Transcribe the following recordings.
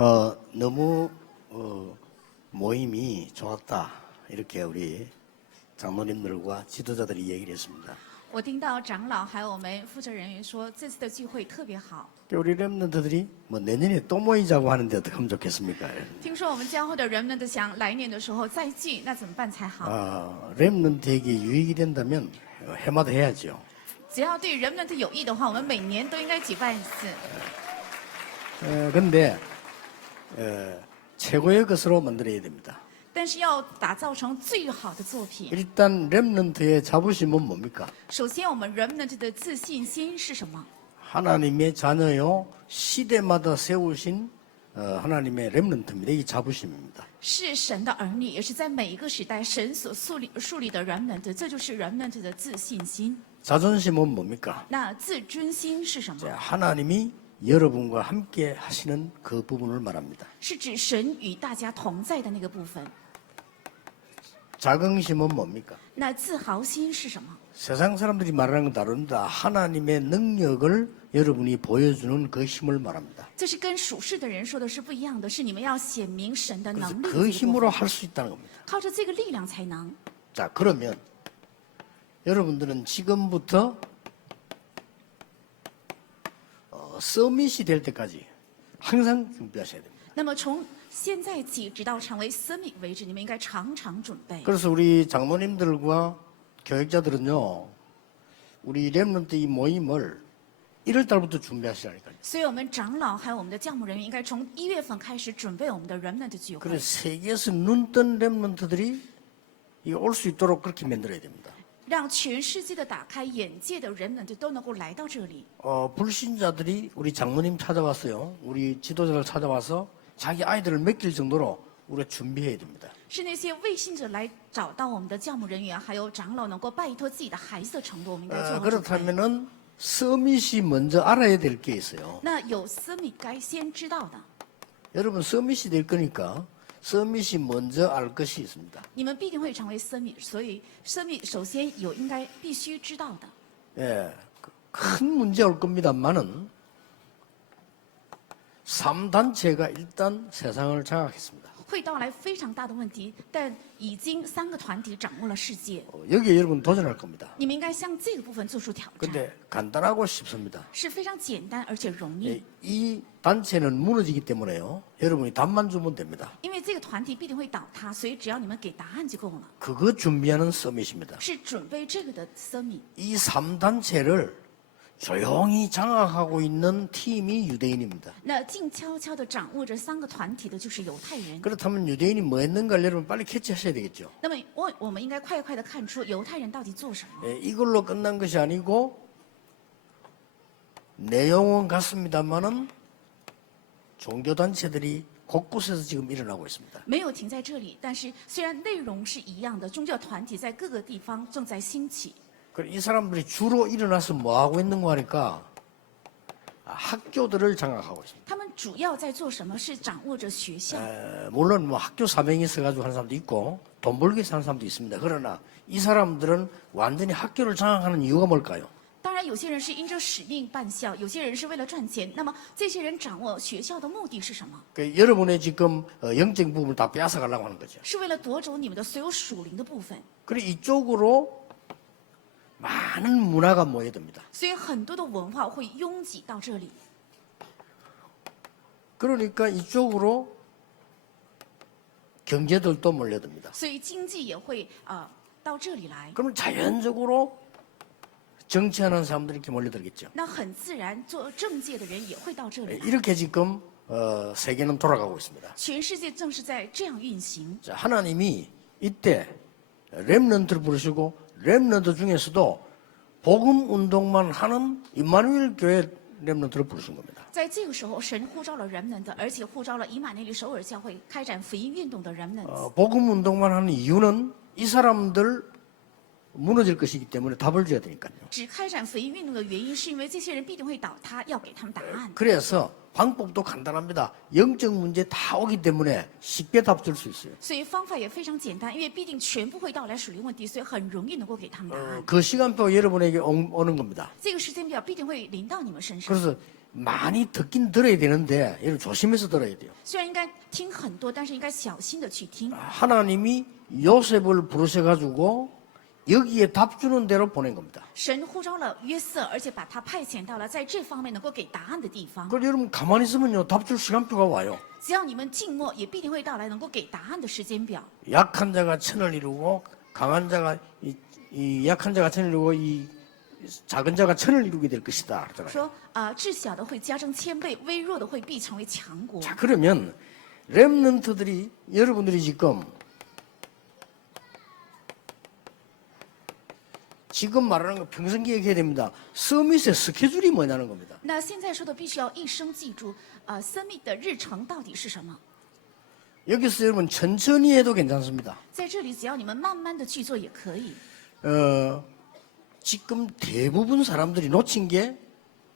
너무 모임이 좋았다. 이렇게 우리 장로님들과 지도자들이 얘기를 했습니다. 我听到长老还有我们负责人员说，这次的聚会特别好。 우리 렘넌트들이 뭐 내년에 또 모이자고 하는데 어떻게 하면 좋겠습니까? 听说我们教会的人们都想来年的时候再聚，那怎么办才好？ 렘넌트에게 유익이 된다면 해마다 해야죠. 只要对人们的有益的话，我们每年都应该举办一次。 근데 최고의 것으로 만들어야 됩니다. 但是要打造成最好的作品， 일단 렘넌트의 자부심은 뭡니까? 首先我们人们的自信心是什么？ 하나님의 자녀요 시대마다 세우신 하나님의 렘넌트입니다. 이 자부심입니다. 是神的儿女，也是在每一个时代神所树立的人们的，这就是人们的自信心。 자존심은 뭡니까? 那自尊心是什么？ 하나님이 여러분과 함께 하시는 그 부분을 말합니다. 是指神与大家同在的那个部分。 자긍심은 뭡니까? 那自豪心是什么？ 세상 사람들이 말하는 건 다릅니다. 하나님의 능력을 여러분이 보여주는 그 힘을 말합니다. 这是跟属世的人说的是不一样的，是你们要显明神的 그래서 能力的 그 这个部 힘으로 分， 할 수 있다는 겁니다. 靠着这个力量才能。 자, 그러면 여러분들은 지금부터 서밋이 될 때까지 항상 준비하셔야 됩니다. 那么从现在起直到成为summit为止，你们应该常常准备。 그래서 우리 장로님들과 교육자들은요, 우리 렘넌트 이 모임을 1월 달부터 준비하시라니까요. 所以我们长老还有我们的教牧人员应该从1月份开始准备我们的人们的聚会， 그래서 세계에서 눈뜬 렘넌트들이 올 수 있도록 그렇게 만들어야 됩니다. 让全世界的打开眼界的人们都能够来到这里。 불신자들이 우리 장모님 찾아왔어요. 우리 지도자를 찾아와서 자기 아이들을 맡길 정도로 우리가 준비해야 됩니다. 是那些未信者来找到我们的教牧人员，还有长老能够拜托自己的孩子的程度，我们应该做好准备。 그렇다면은 서밋이 먼저 알아야 될 게 있어요. 那有summit该先知道的， 여러분 서밋이 될 거니까 서밋이 먼저 알 것이 있습니다. 你们必定会成为summit，所以summit首先有应该必须知道的。 예, 큰 문제 올 겁니다만은 3단체가 일단 세상을 장악했습니다. 会到来非常大的问题，但已经3个团体掌握了世界， 여기에 여러분 도전할 겁니다. 你们应该向这个部分做出挑战， 근데 간단하고 쉽습니다. 是非常简单而且容易。 예, 이 단체는 무너지기 때문에요. 여러분이 답만 주면 됩니다. 因为这个团体必定会倒塌，所以只要你们给答案就够了。 그거 준비하는 서밋입니다. 是准备这个的 summit， 이 3단체를 조용히 장악하고 있는 팀이 유대인입니다. 那静悄悄地掌握着3个团体的就是犹太人。 그렇다면 유대인이 뭐 했는가를 여러분 빨리 캐치하셔야 되겠죠. 那么我们应该快快地看出犹太人到底做什么。 예, 이걸로 끝난 것이 아니고 내용은 같습니다만은 종교단체들이 곳곳에서 지금 일어나고 있습니다. 没有停在这里，但是虽然内容是一样的，宗教团体在各个地方正在兴起。 이 사람들이 주로 일어나서 뭐 하고 있는 거 하니까 학교들을 장악하고 있습니다. 他们主要在做什么？是掌握着学校。 물론 뭐 학교 사명이 있어가지고 하는 사람도 있고 돈 벌기 위해서 하는 사람도 있습니다. 그러나 이 사람들은 완전히 학교를 장악하는 이유가 뭘까요? 当然，有些人是因着使命办校，有些人是为了赚钱。那么，这些人掌握学校的目的是什么？ 여러분의 지금 영적 부분을 다 빼앗아가려고 하는 거죠. 是为了夺走你们的所有属灵的部分。 그리고 이쪽으로 많은 문화가 모여듭니다. 所以，很多的文化会拥挤到这里。 그러니까 이쪽으로 경제들도 몰려듭니다. 所以，经济也会到这里来。 그러면 자연적으로 정치하는 사람들이 이렇게 몰려들겠죠. 那很自然，做政界的人也会到这里来。 이렇게 지금 세계는 돌아가고 있습니다. 全世界正是在这样运行。 자, 하나님이 이때 렘넌트를 부르시고 렘넌트 중에서도 복음 운동만 하는 임마누엘 교회 렘넌트를 부르신 겁니다. 在这个时候，神呼召了人们的，而且呼召了以马内利首尔教会开展福音运动的人们。 복음 운동만 하는 이유는 이 사람들 무너질 것이기 때문에 답을 줘야 되니까요. 只开展福音运动的原因，是因为这些人必定会倒塌，要给他们答案。 그래서 방법도 간단합니다. 영적 문제 다 오기 때문에 쉽게 답 줄 수 있어요. 所以方法也非常简单，因为必定全部会到来属灵问题，所以很容易能够给他们答案。 그 시간표 여러분에게 오는 겁니다. 这个时间表必定会临到你们身上。 그래서 많이 듣긴 들어야 되는데 여러분 조심해서 들어야 돼요. 虽然应该听很多，但是应该小心的去听。 하나님이 요셉을 부르셔가지고 여기에 답 주는 대로 보낸 겁니다. 神呼召了约瑟，而且把他派遣到了在这方面能够给答案的地方。 그걸 여러분 가만히 있으면요 답 줄 시간표가 와요. 只要你们静默，也必定会到来能够给答案的时间表。 약한 자가 천을 이루고 강한 자가 이 약한 자가 천을 이루고 이 작은 자가 천을 이루게 될 것이다. 그러잖아요. 说智小的会加增千倍，微弱的会必成为强国。 자 그러면 렘넌트들이 여러분들이 지금 말하는 거 평생 기억해야 됩니다. 서밋의 스케줄이 뭐냐는 겁니다. 那现在说的必须要一生记住，Summit 的日程到底是什么？ 여기서 여러분 천천히 해도 괜찮습니다. 在这里，只要你们慢慢的去做也可以。 지금 대부분 사람들이 놓친 게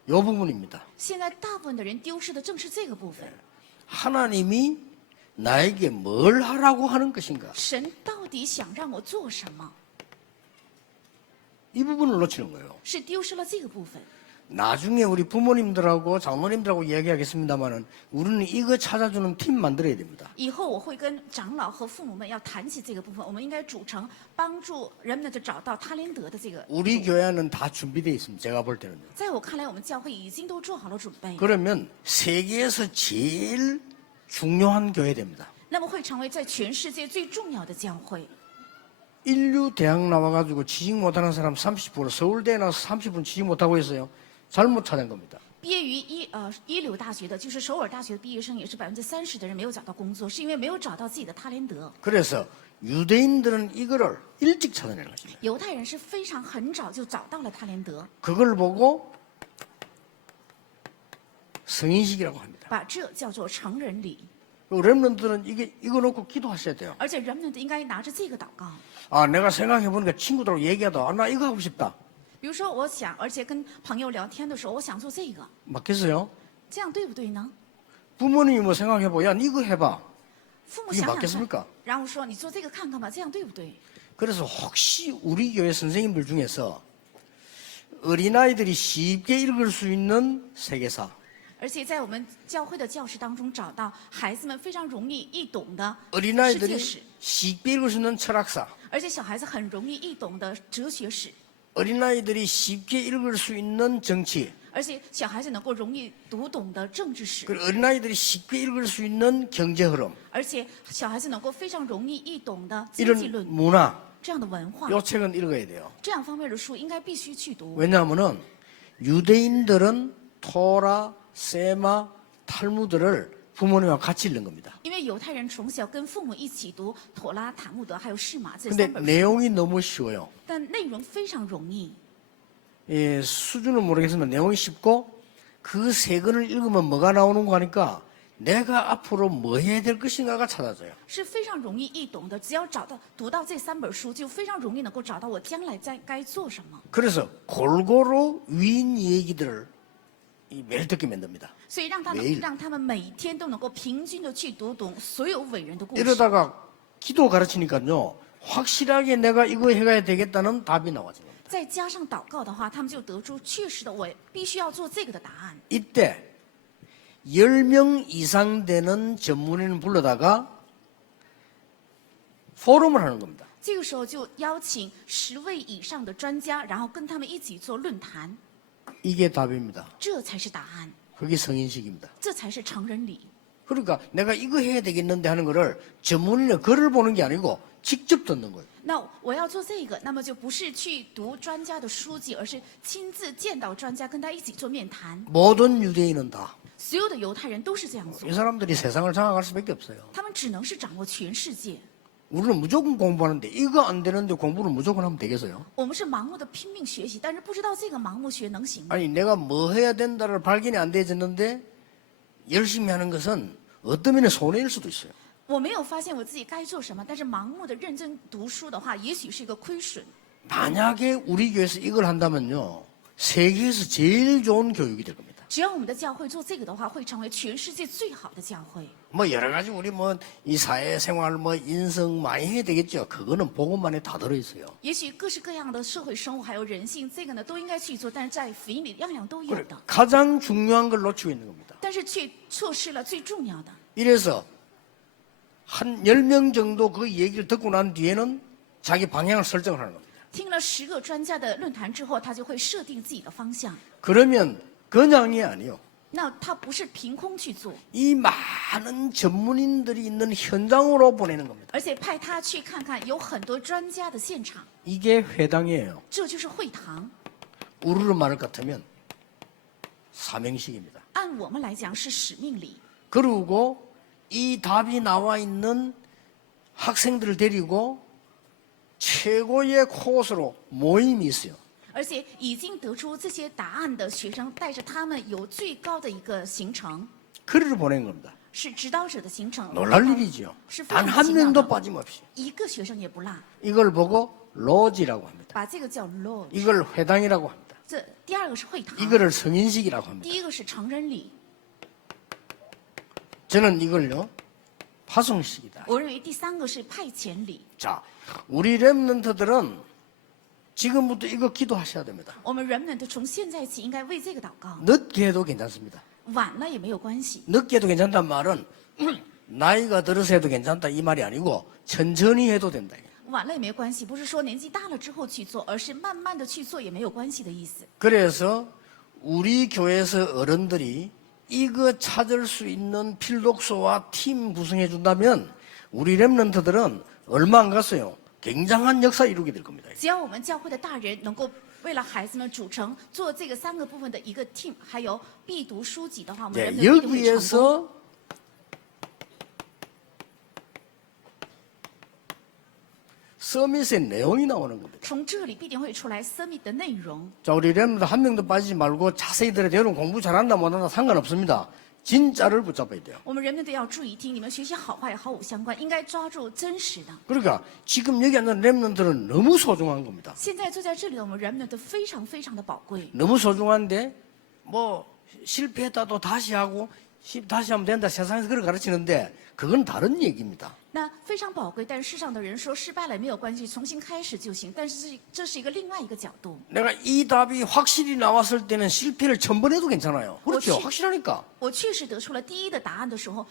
이 부분입니다. 现在大部分的人丢失的正是这个部分。 하나님이 나에게 뭘 하라고 하는 것인가? 神到底想让我做什么？ 이 부분을 놓치는 거예요. 是丢失了这个部分。 나중에 우리 부모님들하고 장로님들하고 이야기하겠습니다만은 우리는 이거 찾아주는 팀 만들어야 됩니다. 以后我会跟长老和父母们要谈起这个部分，我们应该组成帮助人们的找到他连德的这个。 우리 교회는 다 준비되어 있습니다. 제가 볼 때는요. 在我看来，我们教会已经都做好了准备， 그러면 세계에서 제일 중요한 교회 됩니다. 那么会成为在全世界最重要的教会。 인류 대학 나와가지고 취직 못하는 사람 30%, 서울대 나와서 30% 취직 못하고 있어요. 잘못 찾은 겁니다. 毕业于一流大学的，就是首尔大学的毕业生，也是30%的人没有找到工作，是因为没有找到自己的他连德。 그래서 유대인들은 이거를 일찍 찾아내는 것입니다. 犹太人是非常很早就找到了他连德， 그걸 보고 성인식이라고 합니다. 把这叫做成人礼。 렘넌트는 이거 놓고 기도하셔야 돼요. 而且人们应该拿着这个祷告。 아, 내가 생각해보니까 친구들하고 얘기하다. 아, 나 이거 하고 싶다. 比如说，我想，而且跟朋友聊天的时候，我想做这个， 맞겠어요? 这样对不对呢？ 부모님이 뭐 생각해보. 야, 니 이거 해봐. 父母 이게 想想 맞겠습니까? 看，然后说你做这个看看吧，这样对不对？ 그래서 혹시 우리 교회 선생님들 중에서 어린아이들이 쉽게 읽을 수 있는 세계사, 而且在我们教会的教室当中找到孩子们非常容易易懂的世 어린아이들이 界史， 쉽게 읽을 수 있는 철학사, 而且小孩子很容易易懂的哲学史， 어린아이들이 쉽게 읽을 수 있는 정치, 而且小孩子能够容易读懂的政治史， 그리고 어린아이들이 쉽게 읽을 수 있는 경제 흐름, 而且小孩子能够非常容易易懂的经济 이런 论 문화, 这样的文化， 요 책은 읽어야 돼요. 这样方面的书应该必须去读。 왜냐하면은 유대인들은 토라, 세마, 탈무드를 부모님과 같이 읽는 겁니다. 因为犹太人从小跟父母一起读妥拉、塔木德还有释马这 근데 三本书， 내용이 너무 쉬워요. 但内容非常容易。 예, 수준은 모르겠지만 내용이 쉽고 그 세 권을 읽으면 뭐가 나오는 거 하니까 내가 앞으로 뭐 해야 될 것인가가 찾아져요. 是非常容易易懂的，只要读到这三本书，就非常容易能够找到我将来该做什么。 그래서 골고루 위인 얘기들을 매일 듣게 만듭니다. 所以让他们每天都能够平均的去读懂所有伟人的故事。 이러다가 기도 가르치니까요. 확실하게 내가 이거 해가야 되겠다는 답이 나와요. 再加上祷告的话，他们就得出确实的我必须要做这个的答案。 이때 10명 이상 되는 전문인을 불러다가 포럼을 하는 겁니다. 这个时候就邀请10位以上的专家，然后跟他们一起做论坛， 이게 답입니다. 这才是答案， 그게 성인식입니다. 这才是成人礼。 그러니까 내가 이거 해야 되겠는데 하는 거를 전문인의 글을 보는 게 아니고 직접 듣는 거예요. 那我要做这个，那么就不是去读专家的书籍，而是亲自见到专家，跟他一起做面谈。 모든 유대인은 다. 所有的犹太人都是这样做 이 ， 사람들이 세상을 장악할 수밖에 없어요. 他们只能是掌握全世界。 우리는 무조건 공부하는데 이거 안 되는데 공부를 무조건 하면 되겠어요? 我们是盲目的拼命学习，但是不知道这个盲目学能行吗？ 아니 내가 뭐 해야 된다를 발견이 안 되어졌는데 열심히 하는 것은 어떤 면에 손해일 수도 있어요. 我没有发现我自己该做什么，但是盲目的认真读书的话，也许是一个亏损。 만약에 우리 교회에서 이걸 한다면요 세계에서 제일 좋은 교육이 될 겁니다. 只要我们的教会做这个的话，会成为全世界最好的教会。 뭐 여러 가지 우리 뭐 이 사회생활 뭐 인성 많이 해야 되겠죠. 그거는 복음만에 다 들어있어요. 也许各式各样的社会生活还有人性，这个呢都应该去做，但是在福音里样样都有 그래, 的， 가장 중요한 걸 놓치고 있는 겁니다. 但是却错失了最重要的。 이래서 한 10명 정도 그 얘기를 듣고 난 뒤에는 자기 방향을 설정을 하는 겁니다. 听了10个专家的论坛之后，他就会设定自己的方向。 그러면 그냥이 아니요. 那他不是凭空去做， 이 많은 전문인들이 있는 현장으로 보내는 겁니다. 而且派他去看看有很多专家的现场， 이게 회당이에요. 这就是会堂。 우리로 말할 것 같으면 사명식입니다. 按我们来讲是使命礼， 그리고 이 답이 나와 있는 학생들을 데리고 최고의 코스로 모임이 있어요. 而且已经得出这些答案的学生带着他们有最高的一个行程， 그리로 보낸 겁니다. 是指导者的行程。 놀랄 일이죠. 是非常 단 한 奇妙 명도 的， 빠짐없이. 一个学生也不落， 이걸 보고 로지라고 합니다. 把这个叫 Lord。 이걸 회당이라고 합니다. 这第二个是会堂， 이거를 성인식이라고 합니다. 第一个是成人礼。 저는 이걸요 파송식이다. 我认为第三个是派遣礼。 자, 우리 렘넌트들은 지금부터 이거 기도하셔야 됩니다. 我们人们从现在起应该为这个祷告， 늦게 해도 괜찮습니다. 晚了也没有关系。 늦게 해도 괜찮다는 말은 나이가 들어서 해도 괜찮다 이 말이 아니고 천천히 해도 된다. 晚了也没有关系，不是说年纪大了之后去做，而是慢慢的去做也没有关系的意思。 그래서 우리 교회에서 어른들이 이거 찾을 수 있는 필독소와 팀 구성해 준다면 우리 렘넌트들은 얼마 안 갔어요. 굉장한 역사 이루게 될 겁니다. 只要我们教会的大人能够为了孩子们组成做这个3个部分的一个 team， 还有必读书籍的话，我们 네, 人们必定会成功。 여기에서 서밋의 내용이 나오는 겁니다. 从这里必定会出来 summit 的内容。 자, 우리 렘넌트 한 명도 빠지지 말고 자세히 들어야 돼요. 여러분 공부 잘한다 못한다 상관없습니다. 진짜를 붙잡아야 돼요. 我们人们都要注意听，你们学习好坏毫无相关，应该抓住真实的。 그러니까 지금 여기 앉는 렘넌트는 너무 소중한 겁니다. 现在坐在这里的我们人们都非常非常的宝贵。 너무 소중한데 뭐 실패했다도 다시 하고 다시 하면 된다 세상에서 그걸 가르치는데 그건 다른 얘기입니다. 那非常宝贵，但是世上的人说失败了也没有关系，重新开始就行。但是这是一个另外一个角度。 내가 이 답이 확실히 나왔을 때는 실패를 1000번 해도 괜찮아요. 그렇죠? 그렇지. 확실하니까. 我确实得出了第一的答案的时候，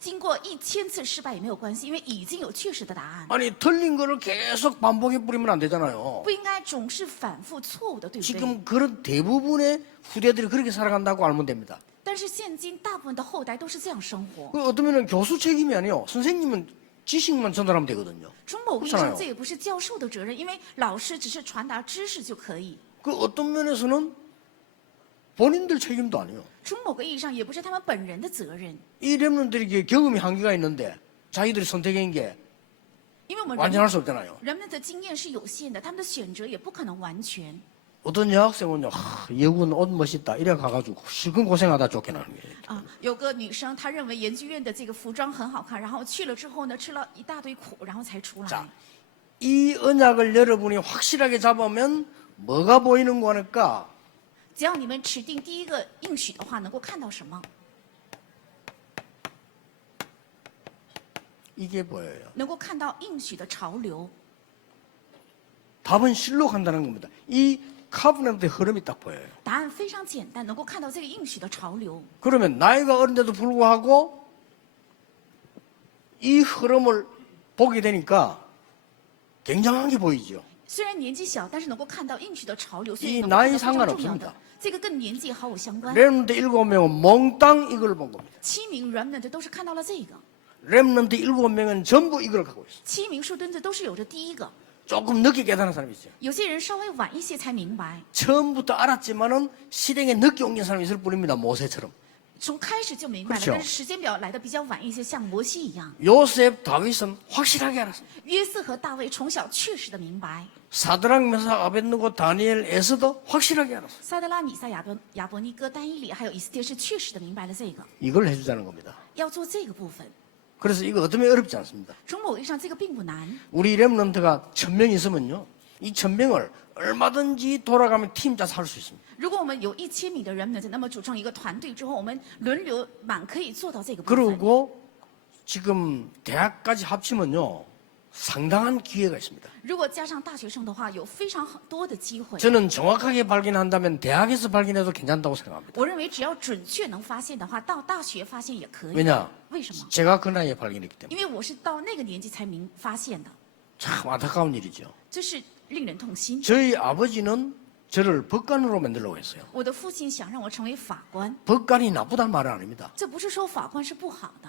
经过1000次失败也没有关系，因为已经有确实的答案。 아니 틀린 거를 계속 반복해 뿌리면 안 되잖아요. 不应该总是反复错误的，对不对？ 지금 그런 대부분의 후대들이 그렇게 살아간다고 알면 됩니다. 但是现今大部分的后代都是这样生活。 그 어떤 면은 교수 책임이 아니에요. 선생님은 지식만 전달하면 되거든요. 从某个意义上， 그렇잖아요. 这也不是教授的责任，因为老师只是传达知识就可以。 그 어떤 면에서는 본인들 책임도 아니에요. 从某个意义上，也不是他们本人的责任， 이 렘넌트들에게 경험이 한계가 있는데 자기들이 선택한 게 因为我们 완전할 수 없잖아요. 人们的经验是有限的，他们的选择也不可能完全。 어떤 여학생은요, 예군 옷 멋있다 이래 가가지고 실컷 고생하다 쫓겨나는 거예요. 啊，有个女生，她认为研究院的这个服装很好看，然后去了之后呢，吃了一大堆苦，然后才出来。 자, 이 언약을 여러분이 확실하게 잡으면 뭐가 보이는 거니까 只要你们持定第一个应许的话，能够看到什么？ 이게 보여요. 能够看到应许的潮流。 답은 실록한다는 겁니다. 이 카브넌트의 흐름이 딱 보여요. 答案非常简单，能够看到这个应许的潮流。 그러면 나이가 어린데도 불구하고 이 흐름을 보게 되니까 굉장한 게 보이죠. 虽然年纪小，但是能够看到应许的潮流，所 이 以能够看 나이 到非常重要 상관없습니다 的。这个跟年纪毫无相关。 렘넌트 7명은 몽땅 이걸 본 겁니다. 7名 remnant 都是看到了这个， 렘넌트 7명은 전부 이걸 갖고 있어요. 7名树墩子都是有着第一个。 조금 늦게 깨달은 사람이 있어요. 有些人稍微晚一些才明白， 처음부터 알았지만은 실행에 늦게 옮긴 사람이 있을 뿐입니다. 모세처럼. 从开始就明白了， 그렇죠 但是时间表来的比较晚一些，像摩西一样。 요셉, 다윗은 확실하게 알았어요. 约瑟和大卫从小确实的明白， 사드락, 메삭, 아벳느고, 다니엘, 에스더 확실하게 알았어요. 撒德拉、米撒、亚伯尼哥、单伊里还有以斯帖是确实的明白了这个， 이걸 해주자는 겁니다. 要做这个部分。 그래서 이거 어떤 면 어렵지 않습니다. 从某个意义上，这个并不难。 우리 렘넌트가 1000명 있으면요. 이 1000명을 얼마든지 돌아가면 팀 짜서 할 수 있습니다. 如果我们有1000名的 remnant， 那么组成一个团队之后，我们轮流满可以做到这个部分。 그리고 지금 대학까지 합치면요 상당한 기회가 있습니다. 如果加上大学生的话，有非常很多的机会。 저는 정확하게 발견한다면 대학에서 발견해도 괜찮다고 생각합니다. 我认为只要准确能发现的话，到大学发现也可以。 왜냐? 为什么？ 제가 그 나이에 발견했기 때문에. 因为我是到那个年纪才发现的， 참 안타까운 일이죠. 这是令人痛心。 저희 아버지는 저를 법관으로 만들려고 했어요. 我的父亲想让我成为法官， 법관이 나쁘다는 말은 아닙니다. 这不是说法官是不好的，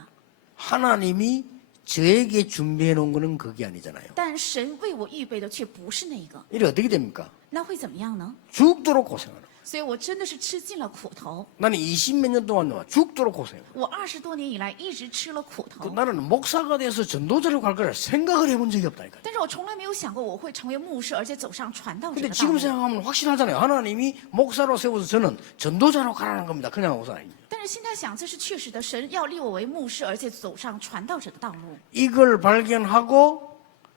하나님이 저에게 준비해 놓은 거는 그게 아니잖아요. 但神为我预备的却不是那个， 이게 어떻게 됩니까? 那会怎么样呢？ 죽도록 고생하는. 所以我真的是吃尽了苦头。 나는 20몇 년 동안 죽도록 고생해. 我20多年以来一直吃了苦头， 나는 목사가 돼서 전도자로 갈 거라 생각을 해본 적이 없다니까요. 但是我从来没有想过我会成为牧师，而且走上传道者 근데 的道 지금 路。 생각하면 확실하잖아요. 하나님이 목사로 세워서 저는 전도자로 가라는 겁니다. 그냥 목사 아닙니다. 但是现在想，这是确实的，神要立我为牧师，而且走上传道者的道路。 이걸 발견하고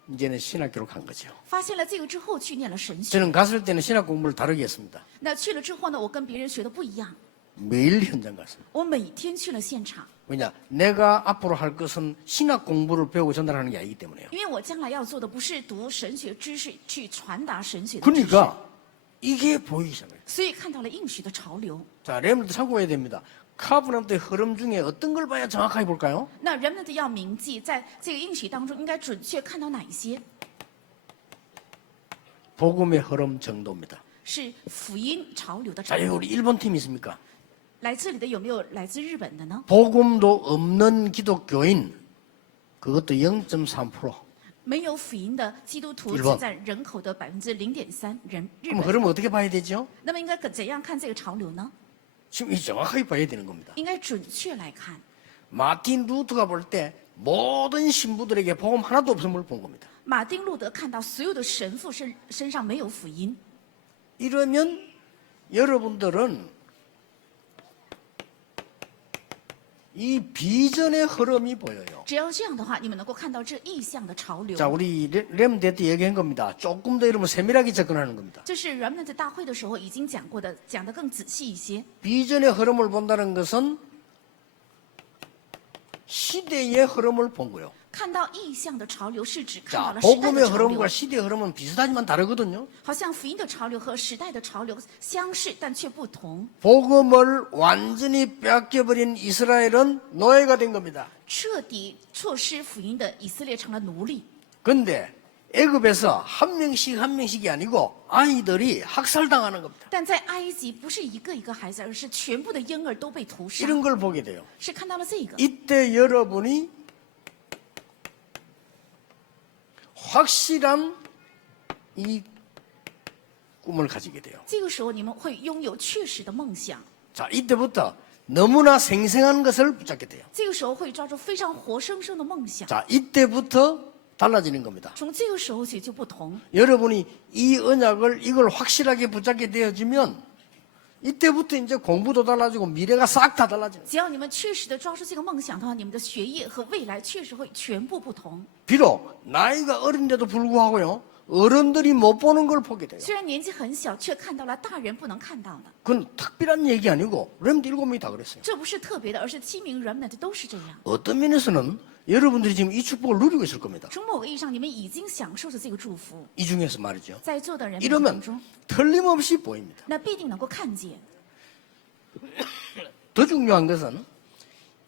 이제는 신학교로 간 거죠. 发现了这个之后，去念了神学。 저는 갔을 때는 신학 공부를 다르게 했습니다. 那去了之后呢，我跟别人学的不一样， 매일 현장 갔습니다. 我每天去了现场， 왜냐? 내가 앞으로 할 것은 신학 공부를 배우고 전달하는 게 아니기 때문에요. 因为我将来要做的不是读神学知识，去传达神学的知识， 그러니까 이게 보이기 시작해요. 所以看到了应许的潮流。 자, 레몬드 참고해야 됩니다. 카브넌트의 흐름 중에 어떤 걸 봐야 정확하게 볼까요? 那人们的要铭记，在这个应许当中，应该准确看到哪一些 복음의 흐름 정도입니다. 是福音潮流的潮 자, 여기 流。 우리 일본 팀 있습니까? 来这里的有没有来自日本的呢？ 복음도 없는 기독교인 그것도 0.3%. 没有福音的基督徒日本只占人口的0.03%。日 그럼 本， 흐름 어떻게 봐야 되죠? 那么应该怎样看这个潮流呢？ 지금 이 정확하게 봐야 되는 겁니다. 应该准确来看。 마틴 루트가 볼 때 모든 신부들에게 복음 하나도 없음을 본 겁니다. 马丁路德看到所有的神父身上没有福音， 이러면 여러분들은 이 비전의 흐름이 보여요. 只要这样的话，你们能够看到这意象的潮流。 자, 우리 렘대 때 얘기한 겁니다. 조금 더 이러면 세밀하게 접근하는 겁니다. 这是 remnant 大会的时候已经讲过的，讲得更仔细一些。 비전의 흐름을 본다는 것은 시대의 흐름을 본 거예요. 看到意象的潮流是指看 자, 到了时代 복음의 的潮流 흐름과 ， 시대의 흐름은 비슷하지만 다르거든요. 好像福音的潮流和时代的潮流相似，但却不同。 복음을 완전히 빼앗겨버린 이스라엘은 노예가 된 겁니다. 彻底错失福音的以色列成了奴隶。 근데 애굽에서 한 명씩 한 명씩이 아니고 아이들이 학살당하는 겁니다. 但在埃及，不是一个一个孩子，而是全部的婴儿都被屠杀。 이런 걸 보게 돼요. 是看到了这个， 이때 여러분이 확실한 이 꿈을 가지게 돼요. 这个时候你们会拥有确实的梦想。 자, 이때부터 너무나 생생한 것을 붙잡게 돼요. 这个时候会抓住非常活生生的梦想。 자, 이때부터 달라지는 겁니다. 从这个时候起就不同。 여러분이 이 언약을 이걸 확실하게 붙잡게 되어지면 이때부터 이제 공부도 달라지고 미래가 싹 다 달라져요. 只要你们确实的抓住这个梦想的话，你们的学业和未来确实会全部不同。 비록 나이가 어린데도 불구하고요. 어른들이 못 보는 걸 보게 돼요. 虽然年纪很小，却看到了大人不能看到的。 그건 특별한 얘기 아니고 렘드 7명이 다 그랬어요. 这不是特别的，而是7名 remnant 都是这样。 어떤 면에서는 여러분들이 지금 이 축복을 누리고 있을 겁니다. 从某个意义上，你们已经享受着这个祝福。 이 중에서 말이죠. 在座的人当 이러면 中， 틀림없이 보입니다. 那必定能够看见。 더 중요한 것은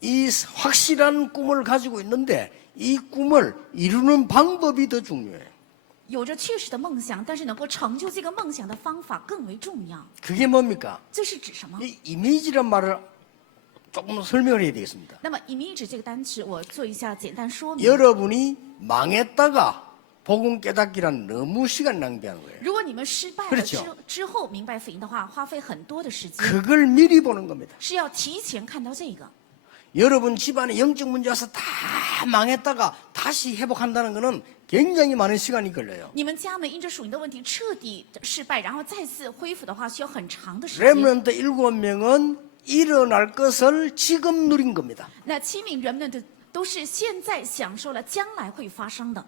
이 확실한 꿈을 가지고 있는데 이 꿈을 이루는 방법이 더 중요해요. 有着确实的梦想，但是能够成就这个梦想的方法更为重要。 그게 뭡니까? 这是指什么？ 이 이미지란 말을 조금 설명을 해야 되겠습니다. 那么 image 这个单词，我做一下简单说明。 여러분이 망했다가 복음 깨닫기란 너무 시간 낭비하는 거예요. 如果你们失败了 그렇죠 之后明白福音的话，花费很多的时间， 그걸 미리 보는 겁니다. 是要提前看到这个。 여러분 집안에 영적 문제 와서 다 망했다가 다시 회복한다는 것은 굉장히 많은 시간이 걸려요. 你们家门因着属灵的问题彻底失败，然后再次恢復的话，需要很长的时间。 렘넌트 7명은 일어날 것을 지금 누린 겁니다. 那7名 remnant 都是现在享受了将来会发生的。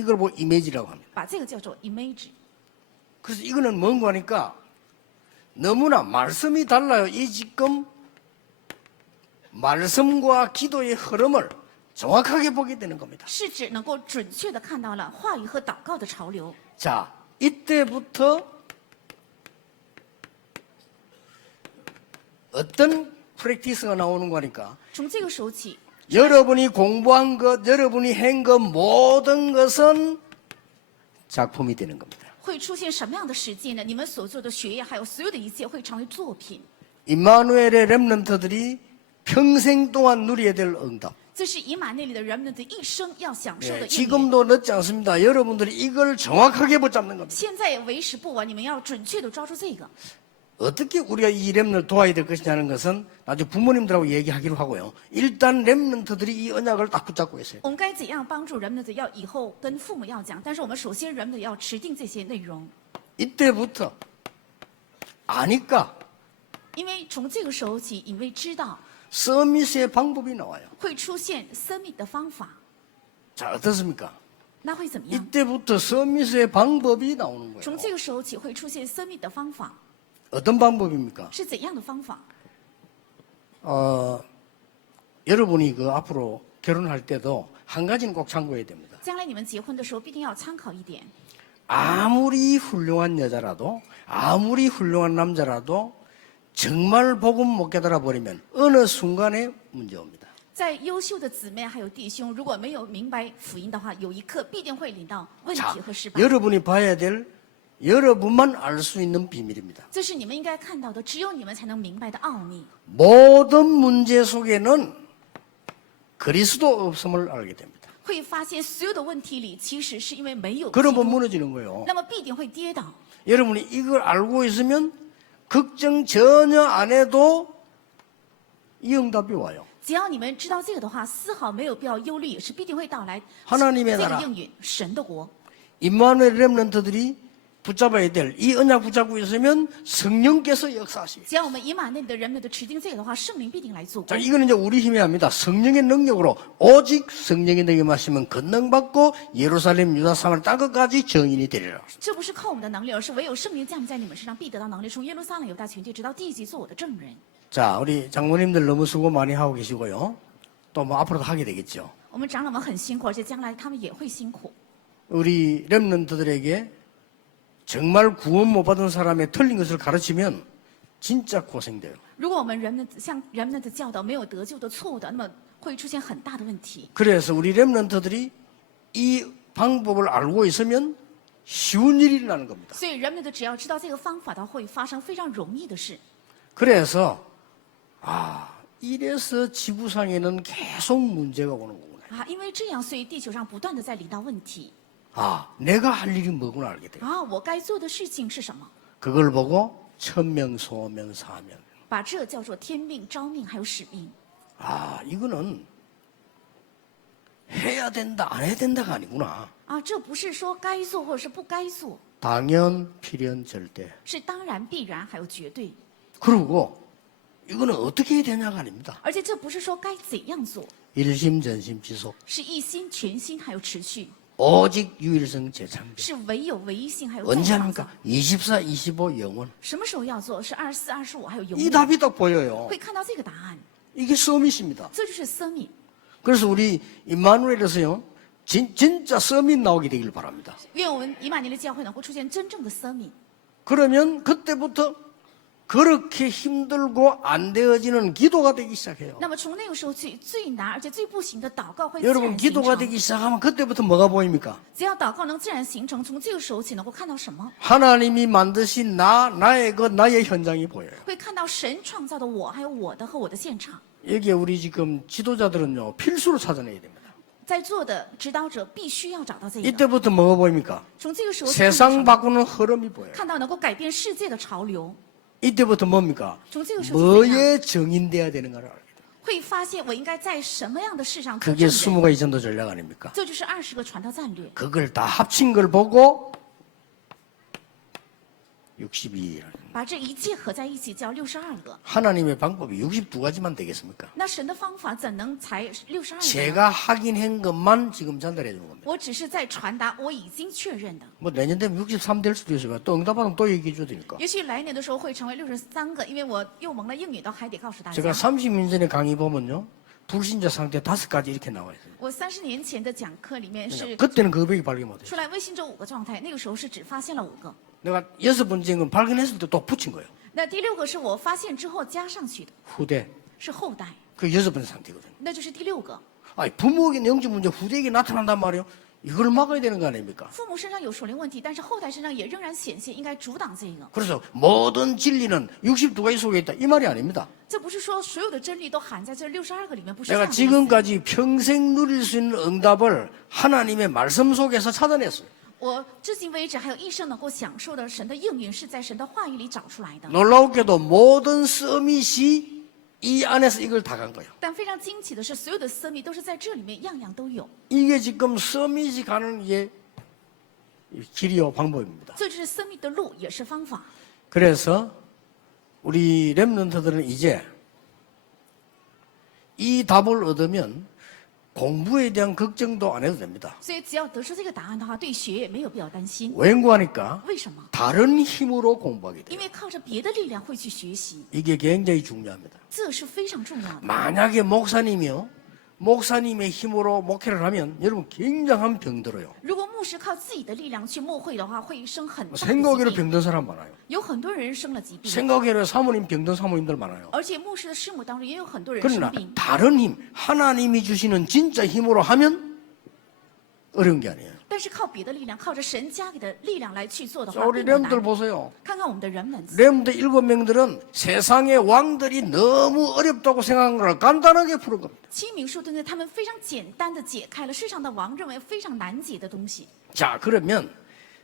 이걸 보고 이미지라고 합니다. 把这个叫做 image。 그래서 이거는 뭔가 하니까 너무나 말씀이 달라요. 이 지금 말씀과 기도의 흐름을 정확하게 보게 되는 겁니다. 是指能够准确的看到了话语和祷告的潮流。 자, 이때부터 어떤 프랙티스가 나오는 거니까 从这个时候起， 여러분이 공부한 것, 여러분이 한 것 모든 것은 작품이 되는 겁니다. 会出现什么样的实践呢？你们所做的学业，还有所有的一切，会成为作品。 임마누엘의 렘넌트들이 평생 동안 누려야 될 응답. 这是以马内利的人们的一生要享受的 네, 应允。 지금도 늦지 않습니다. 여러분들이 이걸 정확하게 붙잡는 겁니다. 现在也为时不晚，你们要准确的抓住这个。 어떻게 우리가 이 렘넌트를 도와야 될 것이냐는 것은 나중에 부모님들하고 얘기하기로 하고요. 일단 렘넌트들이 이 언약을 딱 붙잡고 있어요. 我们该怎样帮助人们的？要以后跟父母要讲，但是我们首先人们的要持定这些内容， 이때부터 아니까 因为从这个时候起，因为知道 서밋의 방법이 나와요. 会出现生命的方法， 자, 어떻습니까? 那会怎么样？ 이때부터 서밋의 방법이 나오는 从 거예요. 这个时候起会出现生命的方法， 어떤 방법입니까? 是怎样的方法？ 여러분이 그 앞으로 결혼할 때도 한 가지는 꼭 참고해야 됩니다. 将来你们结婚的时候，必定要参考一点。 아무리 훌륭한 여자라도, 아무리 훌륭한 남자라도 정말 복음 못 깨달아 버리면 어느 순간에 문제 옵니다. 在优秀的姊妹还有弟兄，如果没有明白福音的话，有一刻必定会领到问 자, 题和失败。 여러분이 봐야 될 여러분만 알 수 있는 비밀입니다. 这是你们应该看到的，只有你们才能明白的奥秘。 모든 문제 속에는 그리스도 없음을 알게 됩니다. 会发现所有的问题里，其实是因为没有基 그러면 督， 무너지는 거예요. 那么必定会跌倒。 여러분이 이걸 알고 있으면 걱정 전혀 안 해도 이 응답이 와요. 只要你们知道这个的话，丝毫没有必要忧虑，也是必定会到来。 하나님의 这 나라 个应允，神的国。 임마누엘 렘넌트들이 붙잡아야 될 이 언약 붙잡고 있으면 성령께서 역사하시고. 只要我们以马内利的人们的持定这个的话，圣灵必定来做 자, 工。 이거는 이제 우리 힘이 아닙니다. 성령의 능력으로 오직 성령이 너에게 마시면 권능받고 예루살렘 유다 사마리아 땅끝까지 정인이 되리라. 这不是靠我们的能力，而是唯有圣灵降临在你们身上，必得到能力，从耶路撒冷犹大全地直到地极，做我的证人。 자, 우리 장모님들 너무 수고 많이 하고 계시고요. 또 뭐 앞으로도 하게 되겠죠. 我们长老们很辛苦，而且将来他们也会辛苦。 우리 렘넌트들에게 정말 구원 못 받은 사람의 틀린 것을 가르치면 진짜 고생돼요. 如果我们人们向人们的教导没有得救的错误的，那么会出现很大的问题。 그래서 우리 렘넌트들이 이 방법을 알고 있으면 쉬운 일이 일어나는 겁니다. 所以人们的只要知道这个方法的话，会发生非常容易的事。 그래서 이래서 지구상에는 계속 문제가 오는 거구나. 啊，因为这样，所以地球上不断的在临到问题。 내가 할 일이 뭐구나 알게 돼요. 啊，我该做的事情是什么？ 그걸 보고 천명, 소명, 사명. 把这叫做天命、召命还有使命。 이거는 해야 된다, 안 해야 된다가 아니구나. 啊，这不是说该做或者是不该做， 당연, 필연, 절대. 是当然、必然还有绝对。 그리고 이거는 어떻게 해야 되냐가 아닙니다. 而且这不是说该怎样做， 일심, 전심, 지속. 是一心、全心还有持续， 오직 유일성 재창조. 是唯有唯一性还有再 언제 创造 합니까? 24, 25 영원. 什么时候要做？是24、25还有永 이 远， 답이 딱 보여요. 会看到这个答案。 이게 서밋입니다. 这就是生命。 그래서 우리 임마누엘에서요, 진짜 서밋 나오게 되길 바랍니다. 愿我们以马内利教会能够出现真正的生命。 그러면 그때부터 그렇게 힘들고 안 되어지는 기도가 되기 시작해요. 那么从那个时候起，最难而且最不行的祷告会自然 여러분 形 기도가 成。 되기 시작하면 그때부터 뭐가 보입니까? 只要祷告能自然形成，从这个时候起能够看到什么？ 하나님이 만드신 나의 나의 현장이 보여요. 会看到神创造的我，还有我的和我的现场。 여기에 우리 지금 지도자들은요, 필수로 찾아내야 됩니다. 在座的指导者必须要找到这个。 이때부터 뭐가 보입니까? 从这个时候起看到什 세상 么 바꾸는 흐름이 보여요. 看到能够改变世界的潮流。 이때부터 뭡니까? 从这个时候起怎样 뭐에 정인돼야 되는가를 알게 돼요. 会发现我应该在什么样的事上做 그게 证人。 20가지 전도 전략 아닙니까? 这就是20个传道战略。 그걸 다 합친 걸 보고 62. 把这一切合在一起叫62个。 하나님의 방법이 62가지만 되겠습니까? 那神的方法怎能才62个呢？ 제가 확인한 것만 지금 전달해 주는 겁니다. 我只是在传达我已经确认的。 뭐 내년 되면 63 될 수도 있어요. 또 응답하면 또 얘기해 줘야 되니까. 也许来年的时候会成为63个，因为我又蒙了应允，都还得告诉大 제가 家。 30년 전에 강의 보면요. 불신자 상태 5가지 이렇게 나와 있어요. 我30年前的讲课里面是 그때는 그거밖에 발견 못해요. 出来未信者5个状态，那个时候是只发现了5个。 내가 6번째는 발견했을 때 또 붙인 거예요. 那第6个是我发现之后加上去的， 후대. 是后代， 그 6번째 상태거든요. 那就是第6个。 아니, 부모에게 영적 문제 후대에게 나타난단 말이에요. 이걸 막아야 되는 거 아닙니까? 父母身上有属灵问题，但是后代身上也仍然显现，应该阻挡这个。 그래서 모든 진리는 62가지 속에 있다. 이 말이 아닙니다. 这不是说所有的真理都含在这62个里面，不是这 내가 样的意思。 지금까지 평생 누릴 수 있는 응답을 하나님의 말씀 속에서 찾아냈어요. 我至今为止还有一生能够享受的神的应允，是在神的话语里找出来的。 놀라우게도 모든 서밋이 이 안에서 이걸 다 간 거예요. 但非常惊奇的是，所有的私密都是在这里面，样样都有。 이게 지금 서밋이 가는 게 길이요 방법입니다. 这就是私密的路，也是方法。 그래서 우리 렘넌트들은 이제 이 답을 얻으면 공부에 대한 걱정도 안 해도 됩니다. 所以只要得出这个答案的话，对学业没有必要担心。 웬고하니까 为什么？ 다른 힘으로 공부하게 因 돼요. 为靠着别的力量会去学习， 이게 굉장히 중요합니다. 这是非常重要的。 만약에 목사님의 힘으로 목회를 하면 여러분 굉장한 병 들어요. 如果牧师靠自己的力量去牧会的话，会生很大的 생각외로 疾病。 병든 사람 많아요. 有很多人生了疾病， 생각외로 사모님 병든 사모님들 많아요. 而且牧师的师母当中也有很多人生 그러나 病。 다른 힘, 하나님이 주시는 진짜 힘으로 하면 어려운 게 아니에요. 但是靠别的力量，靠着神加给的力量来去做的 자, 话， 우리 并不 렘들 难。 보세요. 看看我们的人们， 렘들 7명들은 세상의 왕들이 너무 어렵다고 생각한 걸 간단하게 푸는 겁니다. 七名数对呢，他们非常简单的解开了世上的王认为非常难解的东西。 자, 그러면